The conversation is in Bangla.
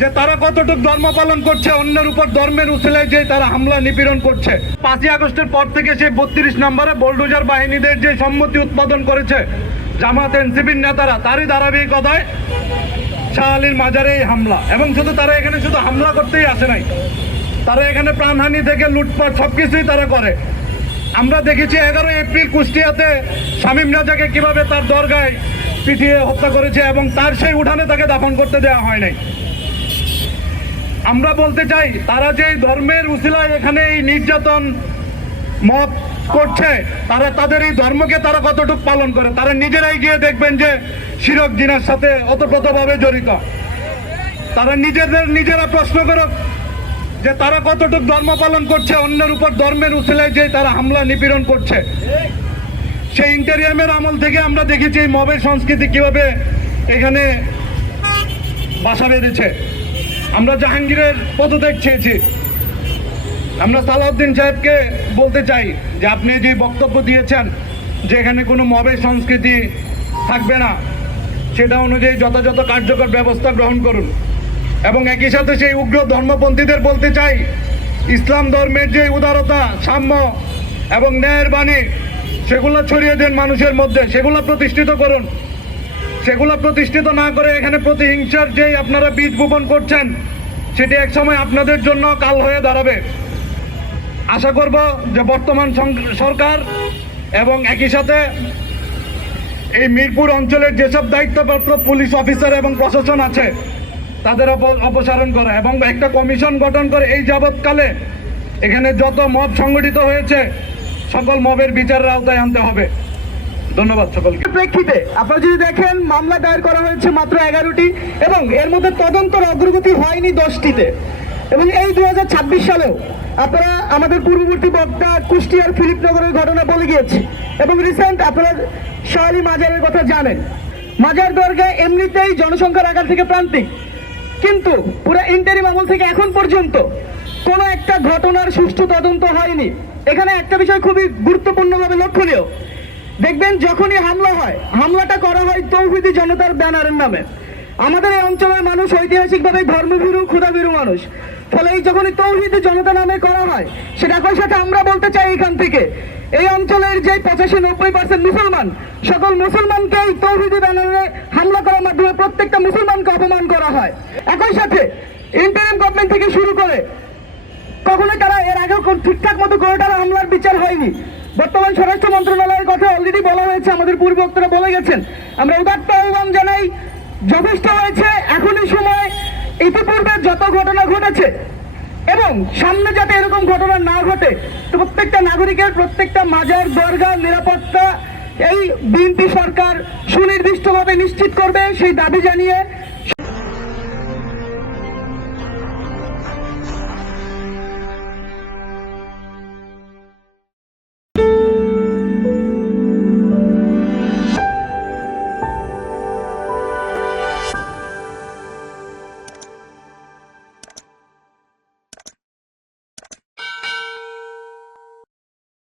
যে তারা কতটুকু ধর্ম পালন করছে, অন্যের উপর ধর্মের উসিলায় যে তারা হামলা নিপীড়ন করছে। 5ই আগস্টের পর থেকে সেই 32 নম্বরে বোলডোজার বাহিনীদের যে সম্মতি উৎপাদন করেছে জামাত এনসিপির নেতারা, তারই ধারাবাহিকতায় শাহ আলীর মাজারে এই হামলা। এবং শুধু তারা এখানে শুধু হামলা করতেই আসে নাই, তারা এখানে প্রাণহানি থেকে লুটপাট সবকিছুই তারা করে। আমরা দেখেছি 11 এপ্রিল কুষ্টিয়াতে শামীম রাজাকে কিভাবে তার দরগায় পিটিয়ে হত্যা করেছে এবং তার সেই উঠানে তাকে দাফন করতে দেওয়া হয় নাই। আমরা বলতে চাই, তারা যে ধর্মের উসিলায় এখানে এই নির্যাতন মত করছে, তারা তাদের এই ধর্মকে তারা কতটুকু পালন করে, তারা নিজেরাই গিয়ে দেখবেন যে শিরক জিনার সাথে ওতপ্রোতভাবে জড়িত। তারা নিজেরা প্রশ্ন করুক যে তারা কতটুকু ধর্ম পালন করছে, অন্যের উপর ধর্মের উসিলায় যে তারা হামলা নিপীড়ন করছে। সেই ইন্টেরিয়ামের আমল থেকে আমরা দেখেছি এই মবের সংস্কৃতি কিভাবে এখানে বাসা বেঁধেছে। আমরা জাহাঙ্গীরের পদত্যাগ চেয়েছি। আমরা সালাউদ্দিন সাহেবকে বলতে চাই যে আপনি যে বক্তব্য দিয়েছেন যে এখানে কোনো মবের সংস্কৃতি থাকবে না, সেটা অনুযায়ী যথাযথ কার্যকর ব্যবস্থা গ্রহণ করুন। এবং একই সাথে সেই উগ্র ধর্মপন্থীদের বলতে চাই, ইসলাম ধর্মের যে উদারতা, সাম্য এবং ন্যায়ের বাণী, সেগুলো ছড়িয়ে দেন মানুষের মধ্যে, সেগুলো প্রতিষ্ঠিত করুন। সেগুলো প্রতিষ্ঠিত না করে এখানে প্রতিহিংসার যে আপনারা বীজ বপন করছেন, সেটি একসময় আপনাদের জন্য কাল হয়ে দাঁড়াবে। আশা করব যে বর্তমান সরকার এবং একই সাথে এই মিরপুর অঞ্চলের যেসব দায়িত্বপ্রাপ্ত পুলিশ অফিসার এবং প্রশাসন আছে, তাদের অপসারণ করা এবং একটা কমিশন গঠন করে এই যাবৎকালে এখানে যত মব সংগঠিত হয়েছে সকল মবের বিচারের আওতায় আনতে হবে। ধন্যবাদ সকলকে। প্রেক্ষিতে আপনারা যদি দেখেন, মামলা দায়ের করা হয়েছে মাত্র 11টি এবং এর মধ্যে তদন্তের অগ্রগতি হয়নি 10টিতে। এবং এই 2026 সালেও আপনারা আমাদের পূর্ববর্তী বক্তা কুষ্টিয়ার ফিলিপনগরের ঘটনা বলে গিয়েছি এবং রিসেন্ট আপনারা শাহ আলী মাজারের কথা জানেন। মাজার দরগা এমনিতেই জনসংখ্যার আকার থেকে প্রান্তিক, কিন্তু পুরো ইন্টারিম আমল থেকে এখন পর্যন্ত কোনো একটা ঘটনার সুষ্ঠু তদন্ত হয়নি। এখানে একটা বিষয় খুবই গুরুত্বপূর্ণভাবে লক্ষণীয়, দেখবেন যখনই হামলা হয়, হামলাটা করা হয় তৌহিদি জনতার ব্যানারের নামে। আমাদের এই অঞ্চলের মানুষ ঐতিহাসিকভাবে ধর্মভীরু, ক্ষুধাভীরু মানুষ। ফলে এই যখনই তৌহিদি জনতা নামে করা হয়, সেটা একই সাথে আমরা বলতে চাই এখান থেকে এই অঞ্চলের যে 85-90% মুসলমান, সকল মুসলমানকে এই তৌহিদি ব্যানারে হামলা করার মাধ্যমে প্রত্যেকটা মুসলমানকে অপমান করা হয়। একই সাথে ইন্টারিম গভর্নমেন্ট থেকে শুরু করে কখনোই তারা এর আগেও ঠিকঠাক মতো কোনোটার হামলার বিচার হয়নি। বর্তমান স্বরাষ্ট্র মন্ত্রণালয়ের কথা অলরেডি বলা হয়েছে, আমাদের পূর্ববক্তারা বলে গেছেন। আমরা উদাত্ত আহ্বান জানাই, যথেষ্ট হয়েছে, এখনই সময় ইতিপূর্বে যত ঘটনা ঘটেছে এবং সামনে যাতে এরকম ঘটনা না ঘটে, প্রত্যেকটা নাগরিকের প্রত্যেকটা মাজার দরগার নিরাপত্তা এই বিএনপি সরকার সুনির্দিষ্টভাবে নিশ্চিত করবে, সেই দাবি জানিয়ে